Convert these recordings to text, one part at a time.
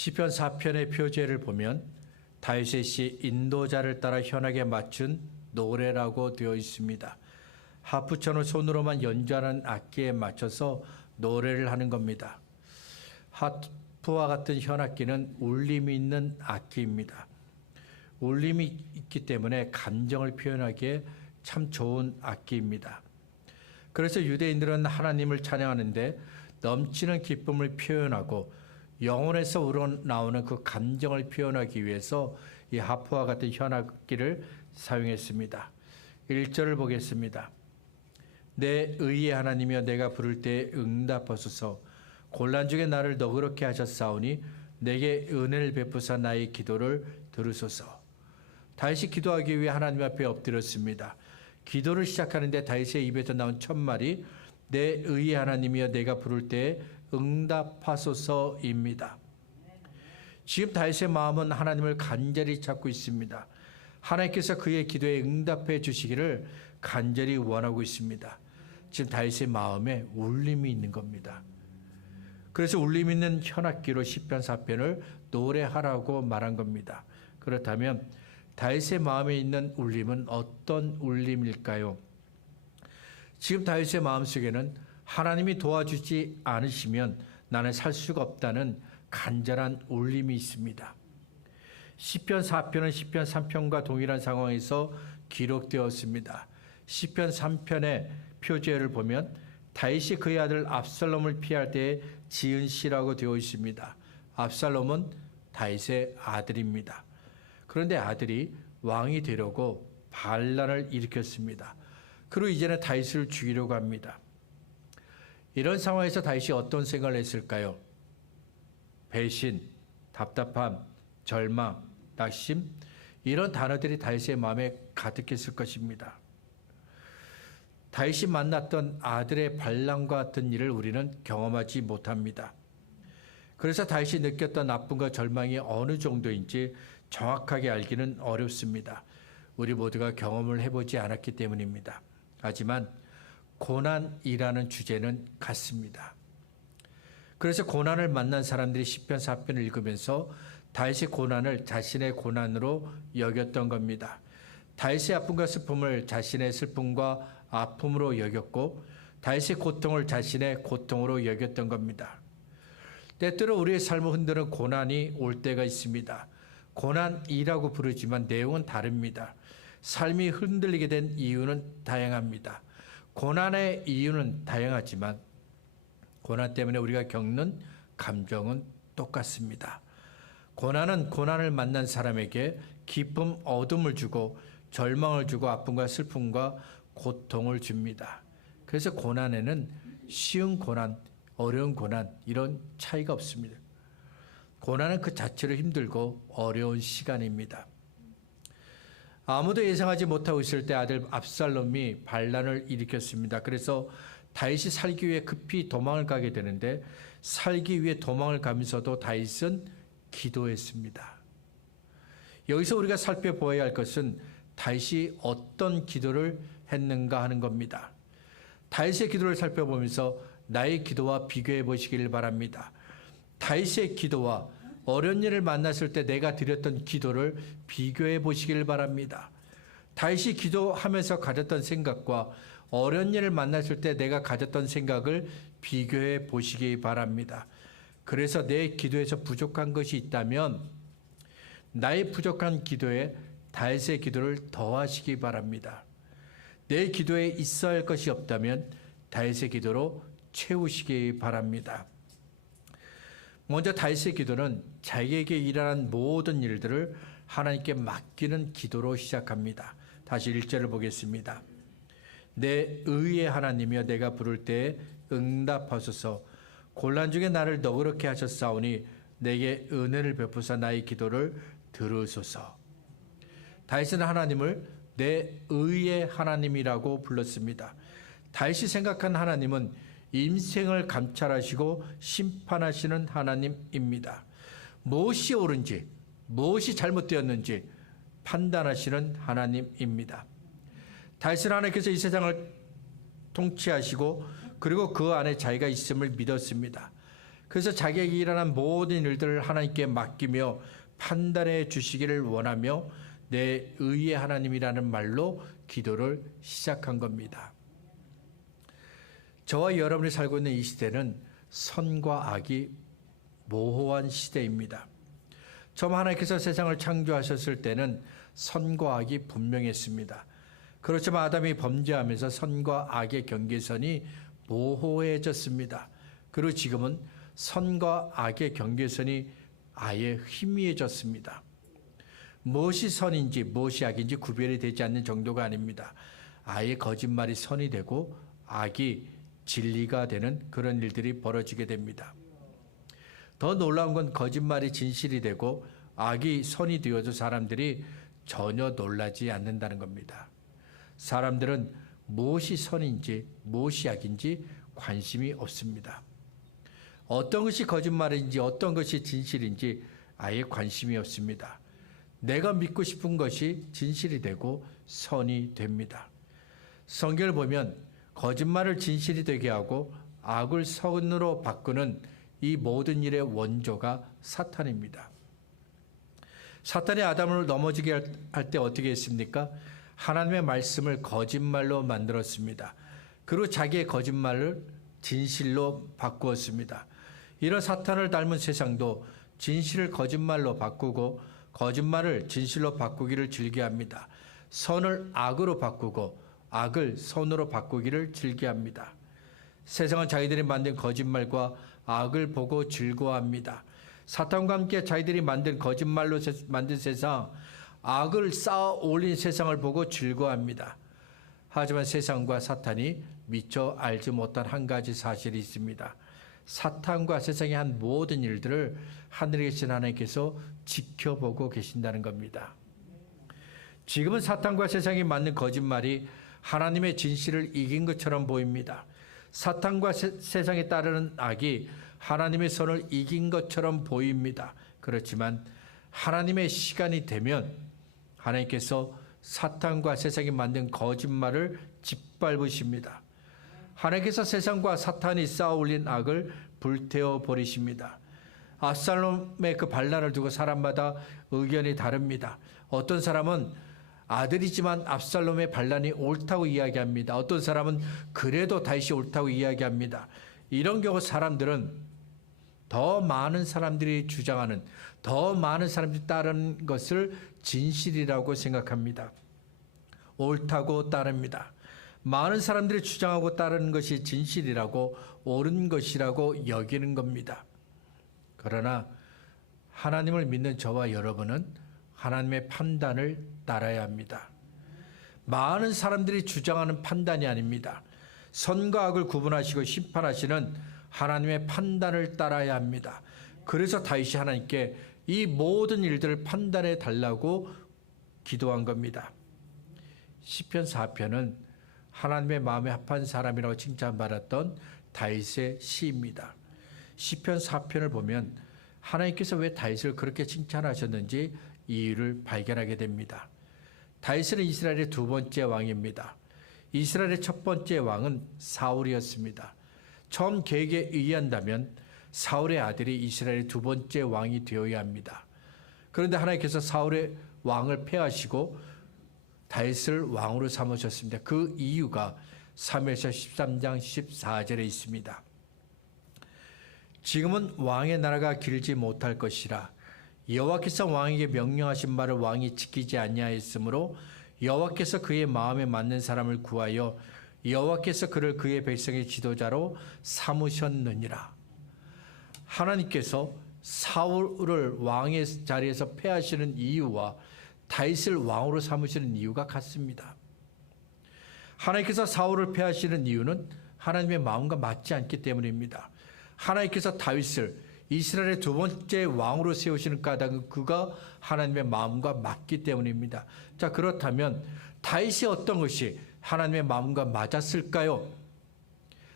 시편 4편의 표제를 보면 다윗이 인도자를 따라 현악에 맞춘 노래라고 되어 있습니다. 하프천을 손으로만 연주하는 악기에 맞춰서 노래를 하는 겁니다. 하프와 같은 현악기는 울림이 있는 악기입니다. 울림이 있기 때문에 감정을 표현하기에 참 좋은 악기입니다. 그래서 유대인들은 하나님을 찬양하는데 넘치는 기쁨을 표현하고 영혼에서 우러나오는 그 감정을 표현하기 위해서 이 하프와 같은 현악기를 사용했습니다. 1절을 보겠습니다. 내 의의 하나님이여 내가 부를 때 응답하소서. 곤란 중에 나를 너그럽게 하셨사오니 내게 은혜를 베푸사 나의 기도를 들으소서. 다윗이 기도하기 위해 하나님 앞에 엎드렸습니다. 기도를 시작하는데 다윗의 입에서 나온 첫 말이 내 의의 하나님이여 내가 부를 때 응답하소서입니다. 지금 다윗의 마음은 하나님을 간절히 찾고 있습니다. 하나님께서 그의 기도에 응답해 주시기를 간절히 원하고 있습니다. 지금 다윗의 마음에 울림이 있는 겁니다. 그래서 울림 있는 현악기로 시편 4편을 노래하라고 말한 겁니다. 그렇다면 다윗의 마음에 있는 울림은 어떤 울림일까요? 지금 다윗의 마음속에는 하나님이 도와주지 않으시면 나는 살 수가 없다는 간절한 울림이 있습니다. 시편 4편은 시편 3편과 동일한 상황에서 기록되었습니다. 시편 3편의 표제를 보면 다윗이 그의 아들 압살롬을 피할 때에 지은 시라고 되어 있습니다. 압살롬은 다윗의 아들입니다. 그런데 아들이 왕이 되려고 반란을 일으켰습니다. 그리고 이제는 다윗을 죽이려고 합니다. 이런 상황에서 다윗이 어떤 생각을 했을까요? 배신, 답답함, 절망, 낙심 이런 단어들이 다윗의 마음에 가득했을 것입니다. 다윗이 만났던 아들의 반란과 같은 일을 우리는 경험하지 못합니다. 그래서 다윗이 느꼈던 아픔과 절망이 어느 정도인지 정확하게 알기는 어렵습니다. 우리 모두가 경험을 해보지 않았기 때문입니다. 하지만 고난이라는 주제는 같습니다. 그래서 고난을 만난 사람들이 시편 4편을 읽으면서 다윗의 고난을 자신의 고난으로 여겼던 겁니다. 다윗의 아픔과 슬픔을 자신의 슬픔과 아픔으로 여겼고 다윗의 고통을 자신의 고통으로 여겼던 겁니다. 때때로 우리의 삶을 흔드는 고난이 올 때가 있습니다. 고난이라고 부르지만 내용은 다릅니다. 삶이 흔들리게 된 이유는 다양합니다. 고난의 이유는 다양하지만 고난 때문에 우리가 겪는 감정은 똑같습니다. 고난은 고난을 만난 사람에게 기쁨, 어둠을 주고 절망을 주고 아픔과 슬픔과 고통을 줍니다. 그래서 고난에는 쉬운 고난, 어려운 고난 이런 차이가 없습니다. 고난은 그 자체로 힘들고 어려운 시간입니다. 아무도 예상하지 못하고 있을 때 아들 압살롬이 반란을 일으켰습니다. 그래서 다윗이 살기 위해 급히 도망을 가게 되는데 살기 위해 도망을 가면서도 다윗은 기도했습니다. 여기서 우리가 살펴보아야 할 것은 다윗이 어떤 기도를 했는가 하는 겁니다. 다윗의 기도를 살펴보면서 나의 기도와 비교해 보시길 바랍니다. 다윗의 기도와 어려운 일을 만났을 때 내가 드렸던 기도를 비교해 보시길 바랍니다. 다윗이 기도하면서 가졌던 생각과 어려운 일을 만났을 때 내가 가졌던 생각을 비교해 보시기 바랍니다. 그래서 내 기도에서 부족한 것이 있다면 나의 부족한 기도에 다윗의 기도를 더하시기 바랍니다. 내 기도에 있어야 할 것이 없다면 다윗의 기도로 채우시기 바랍니다. 먼저 다윗의 기도는 자기에게 일어난 모든 일들을 하나님께 맡기는 기도로 시작합니다. 다시 1절을 보겠습니다. 내 의의 하나님이여 내가 부를 때에 응답하소서. 곤란 중에 나를 너그럽게 하셨사오니 내게 은혜를 베푸사 나의 기도를 들으소서. 다윗은 하나님을 내 의의 하나님이라고 불렀습니다. 다윗이 생각한 하나님은 인생을 감찰하시고 심판하시는 하나님입니다. 무엇이 옳은지 무엇이 잘못되었는지 판단하시는 하나님입니다. 다윗은 하나님께서 이 세상을 통치하시고 그리고 그 안에 자기가 있음을 믿었습니다. 그래서 자기에게 일어난 모든 일들을 하나님께 맡기며 판단해 주시기를 원하며 내 의의 하나님이라는 말로 기도를 시작한 겁니다. 저와 여러분이 살고 있는 이 시대는 선과 악이 모호한 시대입니다. 처음 하나님께서 세상을 창조하셨을 때는 선과 악이 분명했습니다. 그렇지만 아담이 범죄하면서 선과 악의 경계선이 모호해졌습니다. 그리고 지금은 선과 악의 경계선이 아예 희미해졌습니다. 무엇이 선인지 무엇이 악인지 구별이 되지 않는 정도가 아닙니다. 아예 거짓말이 선이 되고 악이 진리가 되는 그런 일들이 벌어지게 됩니다. 더 놀라운 건 거짓말이 진실이 되고 악이 선이 되어도 사람들이 전혀 놀라지 않는다는 겁니다. 사람들은 무엇이 선인지 무엇이 악인지 관심이 없습니다. 어떤 것이 거짓말인지 어떤 것이 진실인지 아예 관심이 없습니다. 내가 믿고 싶은 것이 진실이 되고 선이 됩니다. 성경을 보면 거짓말을 진실이 되게 하고 악을 선으로 바꾸는 이 모든 일의 원조가 사탄입니다. 사탄이 아담을 넘어지게 할 때 어떻게 했습니까? 하나님의 말씀을 거짓말로 만들었습니다. 그리고 자기의 거짓말을 진실로 바꾸었습니다. 이런 사탄을 닮은 세상도 진실을 거짓말로 바꾸고 거짓말을 진실로 바꾸기를 즐겨합니다. 선을 악으로 바꾸고 악을 선으로 바꾸기를 즐겨합니다. 세상은 자기들이 만든 거짓말과 악을 보고 즐거워합니다. 사탄과 함께 자기들이 만든 거짓말로 만든 세상, 악을 쌓아 올린 세상을 보고 즐거워합니다. 하지만 세상과 사탄이 미처 알지 못한 한 가지 사실이 있습니다. 사탄과 세상의 한 모든 일들을 하늘에 계신 하나님께서 지켜보고 계신다는 겁니다. 지금은 사탄과 세상이 만든 거짓말이 하나님의 진실을 이긴 것처럼 보입니다. 사탄과 세상에 따르는 악이 하나님의 선을 이긴 것처럼 보입니다. 그렇지만 하나님의 시간이 되면 하나님께서 사탄과 세상이 만든 거짓말을 짓밟으십니다. 하나님께서 세상과 사탄이 쌓아 올린 악을 불태워 버리십니다. 압살롬의 그 반란을 두고 사람마다 의견이 다릅니다. 어떤 사람은 아들이지만 압살롬의 반란이 옳다고 이야기합니다. 어떤 사람은 그래도 다윗이 옳다고 이야기합니다. 이런 경우 사람들은 더 많은 사람들이 주장하는, 더 많은 사람들이 따르는 것을 진실이라고 생각합니다. 옳다고 따릅니다. 많은 사람들이 주장하고 따르는 것이 진실이라고, 옳은 것이라고 여기는 겁니다. 그러나 하나님을 믿는 저와 여러분은 하나님의 판단을 따라야 합니다. 많은 사람들이 주장하는 판단이 아닙니다. 선과 악을 구분하시고 심판하시는 하나님의 판단을 따라야 합니다. 그래서 다윗이 하나님께 이 모든 일들을 판단해 달라고 기도한 겁니다. 시편 4편은 하나님의 마음에 합한 사람이라고 칭찬받았던 다윗의 시입니다. 시편 4편을 보면 하나님께서 왜 다윗을 그렇게 칭찬하셨는지 이유를 발견하게 됩니다. 다윗은 이스라엘의 두 번째 왕입니다. 이스라엘의 첫 번째 왕은 사울이었습니다. 처음 계획에 의한다면 사울의 아들이 이스라엘의 두 번째 왕이 되어야 합니다. 그런데 하나님께서 사울의 왕을 폐하시고 다윗을 왕으로 삼으셨습니다. 그 이유가 사무엘서 13장 14절에 있습니다. 지금은 왕의 나라가 길지 못할 것이라 여호와께서 왕에게 명령하신 말을 왕이 지키지 아니하였으므로 여호와께서 그의 마음에 맞는 사람을 구하여 여호와께서 그를 그의 백성의 지도자로 삼으셨느니라. 하나님께서 사울을 왕의 자리에서 폐하시는 이유와 다윗을 왕으로 삼으시는 이유가 같습니다. 하나님께서 사울을 폐하시는 이유는 하나님의 마음과 맞지 않기 때문입니다. 하나님께서 다윗을 이스라엘의 두 번째 왕으로 세우시는 까닭은 그가 하나님의 마음과 맞기 때문입니다. 자, 그렇다면 다윗이 어떤 것이 하나님의 마음과 맞았을까요?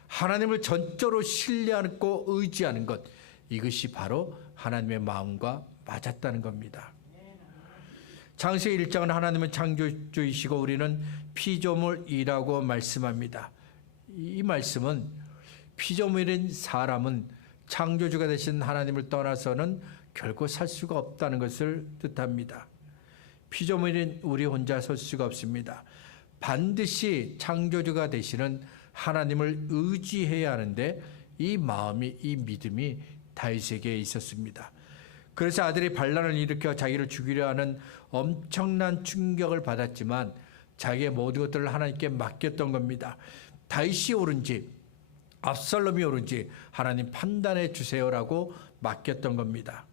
하나님을 전적으로 신뢰하고 의지하는 것, 이것이 바로 하나님의 마음과 맞았다는 겁니다. 창세기 1장은 하나님은 창조주이시고 우리는 피조물이라고 말씀합니다. 이 말씀은 피조물인 사람은 창조주가 되신 하나님을 떠나서는 결코 살 수가 없다는 것을 뜻합니다. 피조물인 우리 혼자 설 수가 없습니다. 반드시 창조주가 되시는 하나님을 의지해야 하는데 이 마음이, 이 믿음이 다윗에게 있었습니다. 그래서 아들이 반란을 일으켜 자기를 죽이려 하는 엄청난 충격을 받았지만 자기의 모든 것들을 하나님께 맡겼던 겁니다. 다윗이 옳은지 압살롬이 옳은지 하나님 판단해 주세요라고 맡겼던 겁니다.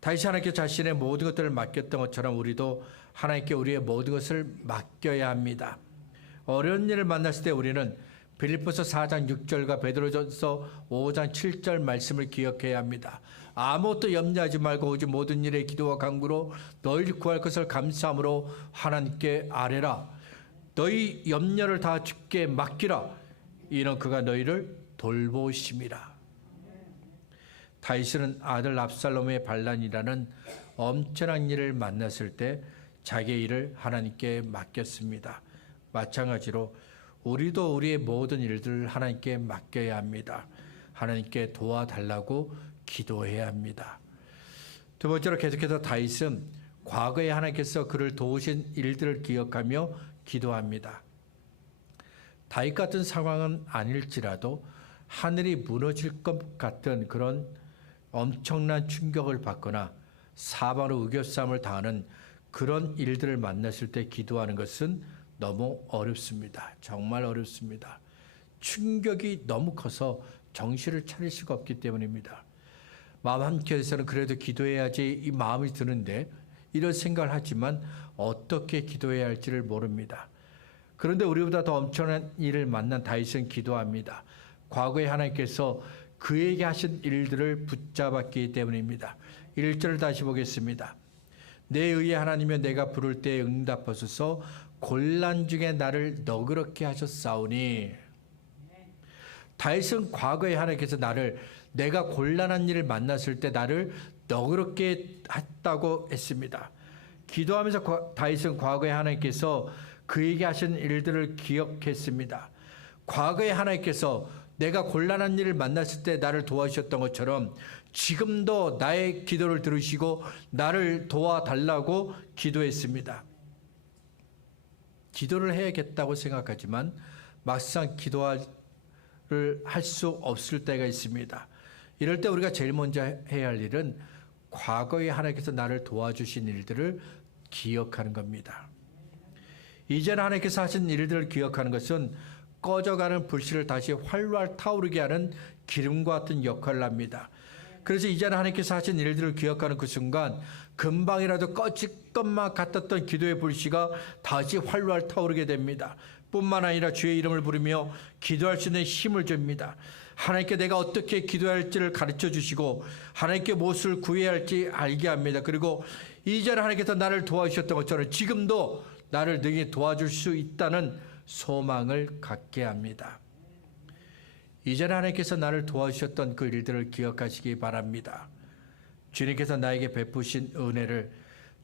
다윗이 하나님께 자신의 모든 것들을 맡겼던 것처럼 우리도 하나님께 우리의 모든 것을 맡겨야 합니다. 어려운 일을 만났을 때 우리는 빌립보서 4장 6절과 베드로전서 5장 7절 말씀을 기억해야 합니다. 아무것도 염려하지 말고 오직 모든 일에 기도와 간구로 너희를 구할 것을 감사함으로 하나님께 아뢰라. 너희 염려를 다 주께 맡기라. 이는 그가 너희를 돌보심이라. 다윗은 아들 압살롬의 반란이라는 엄청난 일을 만났을 때 자기의 일을 하나님께 맡겼습니다. 마찬가지로 우리도 우리의 모든 일들을 하나님께 맡겨야 합니다. 하나님께 도와달라고 기도해야 합니다. 두 번째로 계속해서 다윗은 과거에 하나님께서 그를 도우신 일들을 기억하며 기도합니다. 다윗 같은 상황은 아닐지라도 하늘이 무너질 것 같은 그런 엄청난 충격을 받거나 사방으로 우겨싸움을 당하는 그런 일들을 만났을 때 기도하는 것은 너무 어렵습니다. 정말 어렵습니다. 충격이 너무 커서 정신을 차릴 수가 없기 때문입니다. 마음 한켠에서는 그래도 기도해야지 이 마음이 드는데 이런 생각을 하지만 어떻게 기도해야 할지를 모릅니다. 그런데 우리보다 더 엄청난 일을 만난 다윗은 기도합니다. 과거에 하나님께서 그에게 하신 일들을 붙잡았기 때문입니다. 1절을 다시 보겠습니다. 내 의의 하나님이여 내가 부를 때에 응답하소서 곤란 중에 나를 너그럽게 하셨사오니. 다윗은 과거에 하나님께서 내가 곤란한 일을 만났을 때 나를 너그럽게 했다고 했습니다. 기도하면서 다윗은 과거에 하나님께서 그에게 하신 일들을 기억했습니다. 과거에 하나님께서 내가 곤란한 일을 만났을 때 나를 도와주셨던 것처럼 지금도 나의 기도를 들으시고 나를 도와달라고 기도했습니다. 기도를 해야겠다고 생각하지만 막상 기도를 할 수 없을 때가 있습니다. 이럴 때 우리가 제일 먼저 해야 할 일은 과거에 하나님께서 나를 도와주신 일들을 기억하는 겁니다. 이제는 하나님께서 하신 일들을 기억하는 것은 꺼져가는 불씨를 다시 활활 타오르게 하는 기름과 같은 역할을 합니다. 그래서 이제는 하나님께서 하신 일들을 기억하는 그 순간 금방이라도 꺼질 것만 같았던 기도의 불씨가 다시 활활 타오르게 됩니다. 뿐만 아니라 주의 이름을 부르며 기도할 수 있는 힘을 줍니다. 하나님께 내가 어떻게 기도해야 할지를 가르쳐 주시고 하나님께 무엇을 구해야 할지 알게 합니다. 그리고 이전에 하나님께서 나를 도와주셨던 것처럼 지금도 나를 능히 도와줄 수 있다는 소망을 갖게 합니다. 이전에 하나님께서 나를 도와주셨던 그 일들을 기억하시기 바랍니다. 주님께서 나에게 베푸신 은혜를,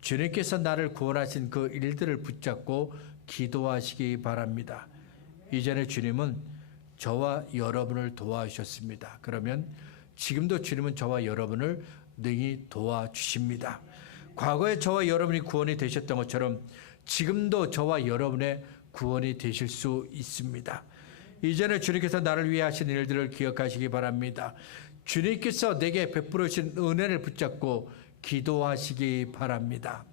주님께서 나를 구원하신 그 일들을 붙잡고 기도하시기 바랍니다. 이전에 주님은 저와 여러분을 도와주셨습니다. 그러면 지금도 주님은 저와 여러분을 능히 도와주십니다. 과거에 저와 여러분이 구원이 되셨던 것처럼 지금도 저와 여러분의 구원이 되실 수 있습니다. 이전에 주님께서 나를 위해 하신 일들을 기억하시기 바랍니다. 주님께서 내게 베풀어 주신 은혜를 붙잡고 기도하시기 바랍니다.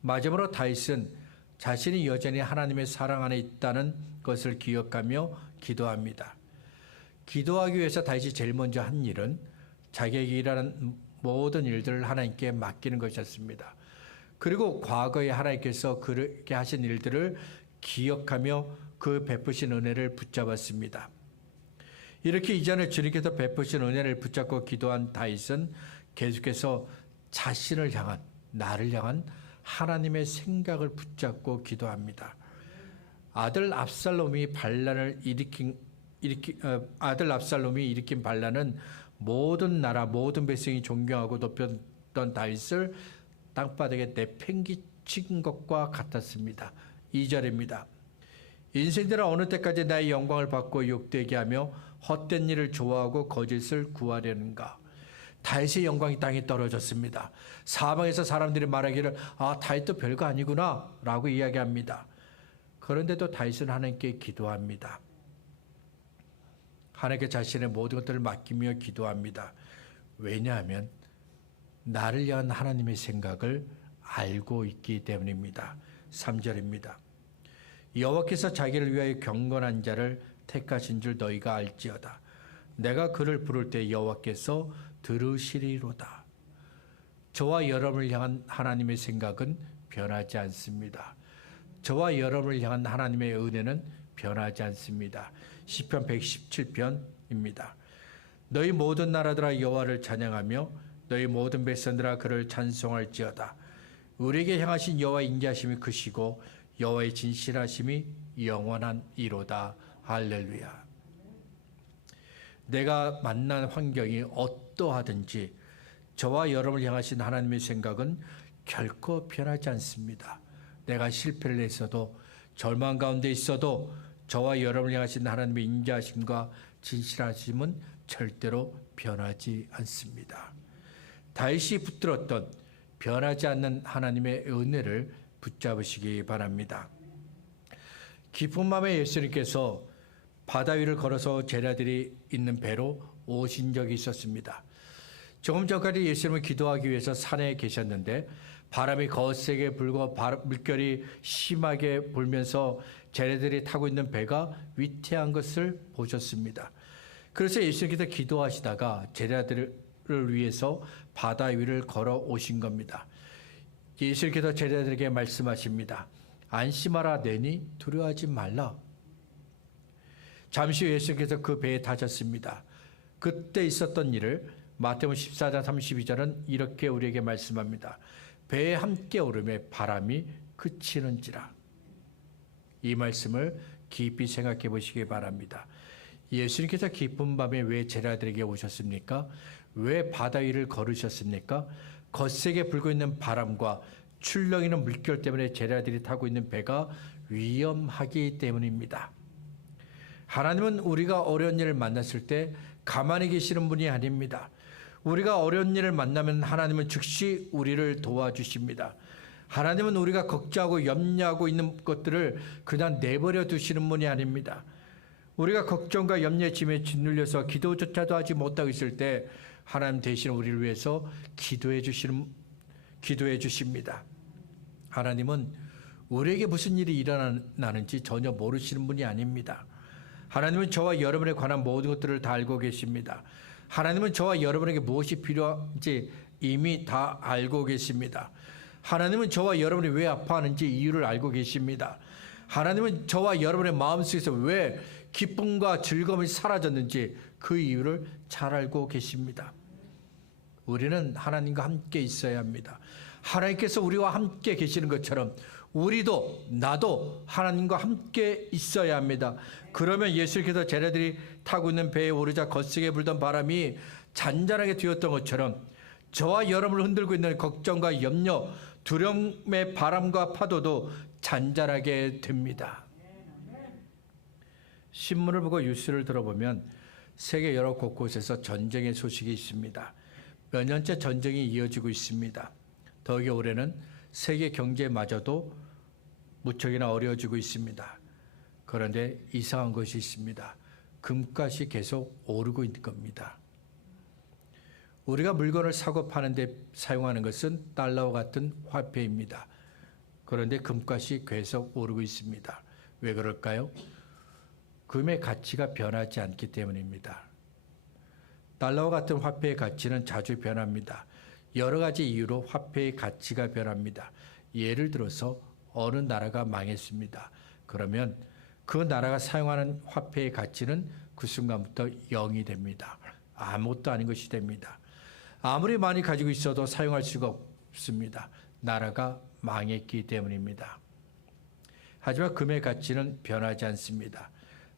마지막으로 다윗은 자신이 여전히 하나님의 사랑 안에 있다는 것을 기억하며 기도합니다. 기도하기 위해서 다윗이 제일 먼저 한 일은 자기에게 일하는 모든 일들을 하나님께 맡기는 것이었습니다. 그리고 과거에 하나님께서 그렇게 하신 일들을 기억하며 그 베푸신 은혜를 붙잡았습니다. 이렇게 이전에 주님께서 베푸신 은혜를 붙잡고 기도한 다윗은 계속해서 자신을 향한, 나를 향한 하나님의 생각을 붙잡고 기도합니다. 아들 압살롬이 일으킨 반란은 모든 나라, 모든 백성이 존경하고 높였던 다윗을 땅바닥에 내팽개친 것과 같았습니다. 2절입니다. 인생들은 어느 때까지 나의 영광을 받고 욕되게 하며 헛된 일을 좋아하고 거짓을 구하려는가? 다윗의 영광이 땅에 떨어졌습니다. 사방에서 사람들이 말하기를 다윗도 별거 아니구나 라고 이야기합니다. 그런데도 다윗은 하나님께 기도합니다. 하나님께 자신의 모든 것들을 맡기며 기도합니다. 왜냐하면 나를 향한 하나님의 생각을 알고 있기 때문입니다. 3절입니다. 여호와께서 자기를 위하여 경건한 자를 택하신 줄 너희가 알지어다. 내가 그를 부를 때 여호와께서 들으시리로다. 저와 여러분을 향한 하나님의 생각은 변하지 않습니다. 저와 여러분을 향한 하나님의 은혜는 변하지 않습니다. 시편 117편입니다. 너희 모든 나라들아 여호와를 찬양하며 너희 모든 백성들아 그를 찬송할지어다. 우리에게 향하신 여호와의 인자하심이 크시고 여호와의 진실하심이 영원한 이로다. 할렐루야. 내가 만난 환경이 어떠하든지 저와 여러분을 향하신 하나님의 생각은 결코 변하지 않습니다. 내가 실패를 했어도 절망 가운데 있어도 저와 여러분을 향하신 하나님의 인자하심과 진실하심은 절대로 변하지 않습니다. 다윗이 붙들었던 변하지 않는 하나님의 은혜를 붙잡으시기 바랍니다. 깊은 밤에 예수님께서 바다 위를 걸어서 제자들이 있는 배로 오신 적이 있었습니다. 조금 전까지 예수님은 기도하기 위해서 산에 계셨는데 바람이 거세게 불고 물결이 심하게 불면서 제자들이 타고 있는 배가 위태한 것을 보셨습니다. 그래서 예수님께서 기도하시다가 제자들을 위해서 바다 위를 걸어 오신 겁니다. 예수님께서 제자들에게 말씀하십니다. 안심하라 내니 두려워하지 말라. 잠시 후 예수님께서 그 배에 타셨습니다. 그때 있었던 일을 마태복음 14장 32절은 이렇게 우리에게 말씀합니다. 배에 함께 오르매 바람이 그치는지라. 이 말씀을 깊이 생각해 보시기 바랍니다. 예수님께서 깊은 밤에 왜 제자들에게 오셨습니까? 왜 바다 위를 걸으셨습니까? 거세게 불고 있는 바람과 출렁이는 물결 때문에 제자들이 타고 있는 배가 위험하기 때문입니다. 하나님은 우리가 어려운 일을 만났을 때 가만히 계시는 분이 아닙니다. 우리가 어려운 일을 만나면 하나님은 즉시 우리를 도와주십니다. 하나님은 우리가 걱정하고 염려하고 있는 것들을 그냥 내버려 두시는 분이 아닙니다. 우리가 걱정과 염려에 짐에 짓눌려서 기도조차도 하지 못하고 있을 때 하나님 대신 우리를 위해서 기도해 주십니다. 하나님은 우리에게 무슨 일이 일어나는지 전혀 모르시는 분이 아닙니다. 하나님은 저와 여러분에 관한 모든 것들을 다 알고 계십니다. 하나님은 저와 여러분에게 무엇이 필요한지 이미 다 알고 계십니다. 하나님은 저와 여러분이 왜 아파하는지 이유를 알고 계십니다. 하나님은 저와 여러분의 마음속에서 왜 기쁨과 즐거움이 사라졌는지 그 이유를 잘 알고 계십니다. 우리는 하나님과 함께 있어야 합니다. 하나님께서 우리와 함께 계시는 것처럼 우리도 나도 하나님과 함께 있어야 합니다. 그러면 예수님께서 제자들이 타고 있는 배에 오르자 거세게 불던 바람이 잔잔하게 되었던 것처럼 저와 여러분을 흔들고 있는 걱정과 염려, 두려움의 바람과 파도도 잔잔하게 됩니다. 신문을 보고 뉴스를 들어보면 세계 여러 곳곳에서 전쟁의 소식이 있습니다. 몇 년째 전쟁이 이어지고 있습니다. 더욱이 올해는 세계 경제마저도 무척이나 어려워지고 있습니다. 그런데 이상한 것이 있습니다. 금값이 계속 오르고 있는 겁니다. 우리가 물건을 사고 파는데 사용하는 것은 달러와 같은 화폐입니다. 그런데 금값이 계속 오르고 있습니다. 왜 그럴까요? 금의 가치가 변하지 않기 때문입니다. 달러와 같은 화폐의 가치는 자주 변합니다. 여러 가지 이유로 화폐의 가치가 변합니다. 예를 들어서 어느 나라가 망했습니다. 그러면 그 나라가 사용하는 화폐의 가치는 그 순간부터 0이 됩니다. 아무것도 아닌 것이 됩니다. 아무리 많이 가지고 있어도 사용할 수가 없습니다. 나라가 망했기 때문입니다. 하지만 금의 가치는 변하지 않습니다.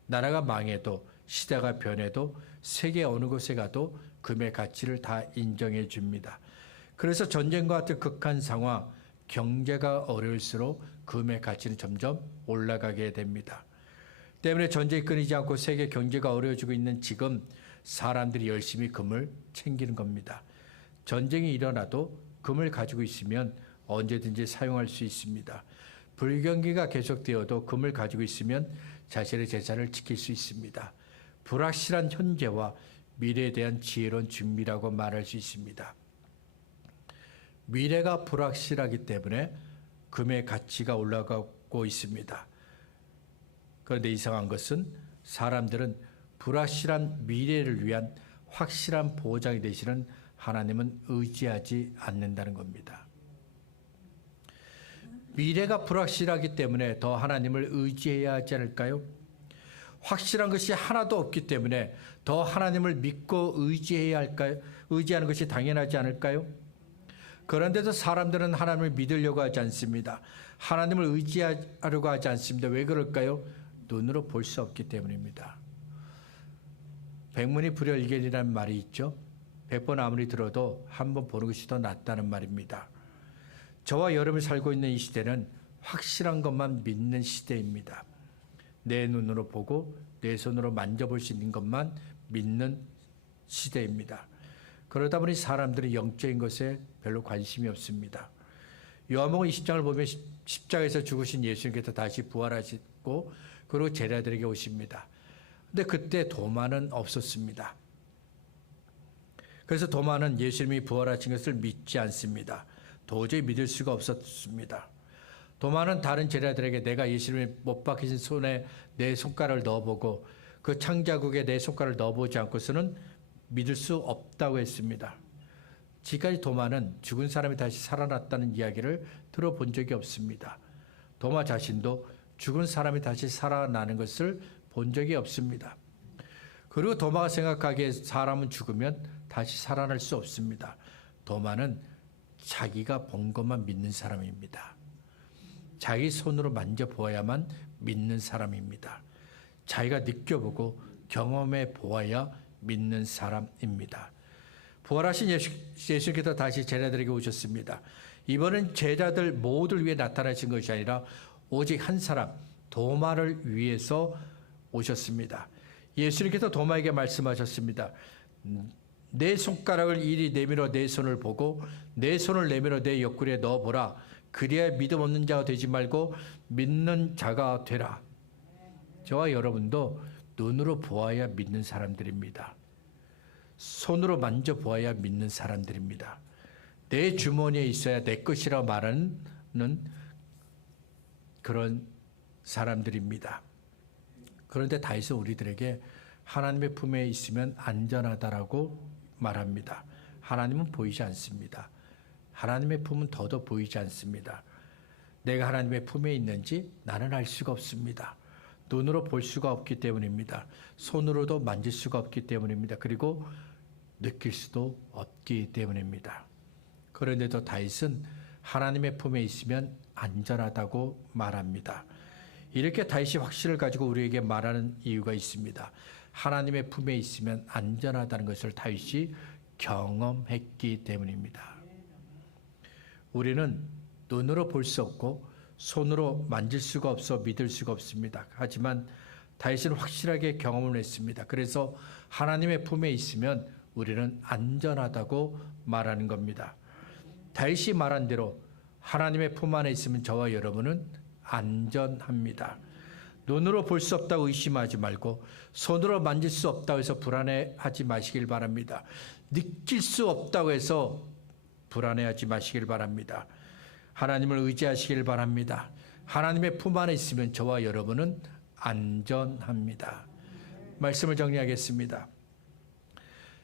나라가 망해도 시대가 변해도 세계 어느 곳에 가도 금의 가치를 다 인정해 줍니다. 그래서 전쟁과 같은 극한 상황, 경제가 어려울수록 금의 가치는 점점 올라가게 됩니다. 때문에 전쟁이 끊이지 않고 세계 경제가 어려워지고 있는 지금 사람들이 열심히 금을 챙기는 겁니다. 전쟁이 일어나도 금을 가지고 있으면 언제든지 사용할 수 있습니다. 불경기가 계속되어도 금을 가지고 있으면 자신의 재산을 지킬 수 있습니다. 불확실한 현재와 미래에 대한 지혜로운 준비라고 말할 수 있습니다. 미래가 불확실하기 때문에 금의 가치가 올라가고 있습니다. 그런데 이상한 것은 사람들은 불확실한 미래를 위한 확실한 보장이 되시는 하나님은 의지하지 않는다는 겁니다. 미래가 불확실하기 때문에 더 하나님을 의지해야 하지 않을까요? 확실한 것이 하나도 없기 때문에 더 하나님을 믿고 의지해야 할까요? 의지하는 것이 당연하지 않을까요? 그런데도 사람들은 하나님을 믿으려고 하지 않습니다. 하나님을 의지하려고 하지 않습니다. 왜 그럴까요? 눈으로 볼 수 없기 때문입니다. 백문이 불여일견이라는 말이 있죠. 100번 아무리 들어도 한 번 보는 것이 더 낫다는 말입니다. 저와 여러분이 살고 있는 이 시대는 확실한 것만 믿는 시대입니다. 내 눈으로 보고 내 손으로 만져볼 수 있는 것만 믿는 시대입니다. 그러다 보니 사람들이 영적인 것에 별로 관심이 없습니다. 요한복음 20장을 보면 십자가에서 죽으신 예수님께서 다시 부활하시고 그리고 제자들에게 오십니다. 근데 그때 도마는 없었습니다. 그래서 도마는 예수님이 부활하신 것을 믿지 않습니다. 도저히 믿을 수가 없었습니다. 도마는 다른 제자들에게 내가 예수님이 못 박히신 손에 내 손가락을 넣어보고 그 창자국에 내 손가락을 넣어보지 않고서는 믿을 수 없다고 했습니다. 지금까지 도마는 죽은 사람이 다시 살아났다는 이야기를 들어본 적이 없습니다. 도마 자신도 죽은 사람이 다시 살아나는 것을 본 적이 없습니다. 그리고 도마가 생각하기에 사람은 죽으면 다시 살아날 수 없습니다. 도마는 자기가 본 것만 믿는 사람입니다. 자기 손으로 만져보아야만 믿는 사람입니다. 자기가 느껴보고 경험해 보아야 믿는 사람입니다. 부활하신 예수님께서 다시 제자들에게 오셨습니다. 이번엔 제자들 모두를 위해 나타나신 것이 아니라 오직 한 사람 도마를 위해서 오셨습니다. 예수님께서 도마에게 말씀하셨습니다. 내 손가락을 이리 내밀어 내 손을 보고 내 손을 내밀어 내 옆구리에 넣어보라. 그리하여 믿음 없는 자가 되지 말고 믿는 자가 되라. 저와 여러분도 눈으로 보아야 믿는 사람들입니다. 손으로 만져보아야 믿는 사람들입니다. 내 주머니에 있어야 내 것이라고 말하는 그런 사람들입니다. 그런데 다윗은 우리들에게 하나님의 품에 있으면 안전하다라고 말합니다. 하나님은 보이지 않습니다. 하나님의 품은 더더 보이지 않습니다. 내가 하나님의 품에 있는지 나는 알 수가 없습니다. 눈으로 볼 수가 없기 때문입니다. 손으로도 만질 수가 없기 때문입니다. 그리고 느낄 수도 없기 때문입니다. 그런데도 다윗은 하나님의 품에 있으면 안전하다고 말합니다. 이렇게 다윗이 확신을 가지고 우리에게 말하는 이유가 있습니다. 하나님의 품에 있으면 안전하다는 것을 다윗이 경험했기 때문입니다. 우리는 눈으로 볼 수 없고 손으로 만질 수가 없어 믿을 수가 없습니다. 하지만 다윗은 확실하게 경험을 했습니다. 그래서 하나님의 품에 있으면 우리는 안전하다고 말하는 겁니다. 다윗이 말한 대로 하나님의 품 안에 있으면 저와 여러분은 안전합니다. 눈으로 볼 수 없다고 의심하지 말고 손으로 만질 수 없다고 해서 불안해하지 마시길 바랍니다. 느낄 수 없다고 해서 불안해하지 마시길 바랍니다. 하나님을 의지하시길 바랍니다. 하나님의 품 안에 있으면 저와 여러분은 안전합니다. 말씀을 정리하겠습니다.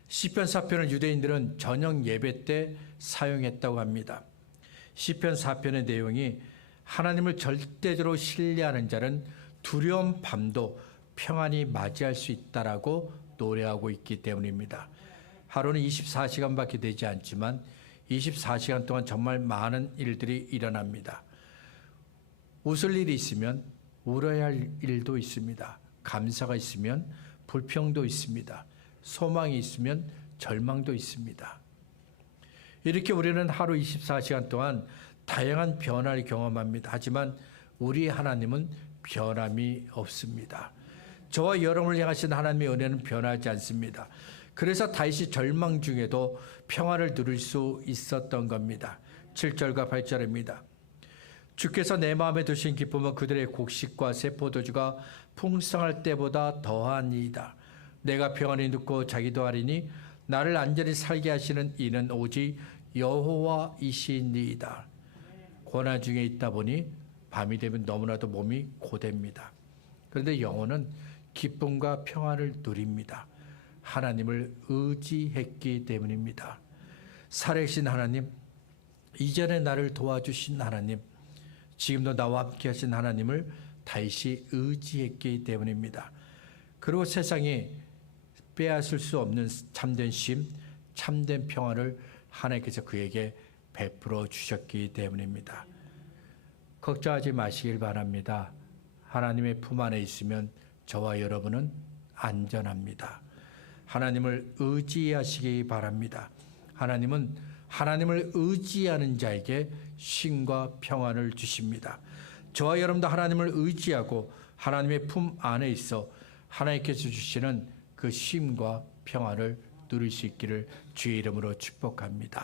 시편 4편을 유대인들은 저녁 예배 때 사용했다고 합니다. 시편 4편의 내용이 하나님을 절대적으로 신뢰하는 자는 두려운 밤도 평안히 맞이할 수 있다라고 노래하고 있기 때문입니다. 하루는 24시간밖에 되지 않지만 24시간 동안 정말 많은 일들이 일어납니다. 웃을 일이 있으면 울어야 할 일도 있습니다. 감사가 있으면 불평도 있습니다. 소망이 있으면 절망도 있습니다. 이렇게 우리는 하루 24시간 동안 다양한 변화를 경험합니다. 하지만 우리 하나님은 변함이 없습니다. 저와 여러분을 향하신 하나님의 은혜는 변하지 않습니다. 그래서 다윗이 절망 중에도 평화를 누릴 수 있었던 겁니다. 7절과 8절입니다. 주께서 내 마음에 두신 기쁨은 그들의 곡식과 새 포도주가 풍성할 때보다 더하니이다. 내가 평안히 눕고 자기도 하리니 나를 안전히 살게 하시는 이는 오직 여호와이시니이다. 고난 중에 있다 보니 밤이 되면 너무나도 몸이 고됩니다. 그런데 영혼은 기쁨과 평안을 누립니다. 하나님을 의지했기 때문입니다. 살아계신 하나님, 이전에 나를 도와주신 하나님, 지금도 나와 함께 하신 하나님을 다윗이 의지했기 때문입니다. 그리고 세상에 빼앗을 수 없는 참된 쉼, 참된 평안을 하나님께서 그에게 베풀어 주셨기 때문입니다. 걱정하지 마시길 바랍니다. 하나님의 품 안에 있으면 저와 여러분은 안전합니다. 하나님을 의지하시기 바랍니다. 하나님은 하나님을 의지하는 자에게 쉼과 평안을 주십니다. 저와 여러분도 하나님을 의지하고 하나님의 품 안에 있어 하나님께서 주시는 그 쉼과 평안을 누릴 수 있기를 주의 이름으로 축복합니다.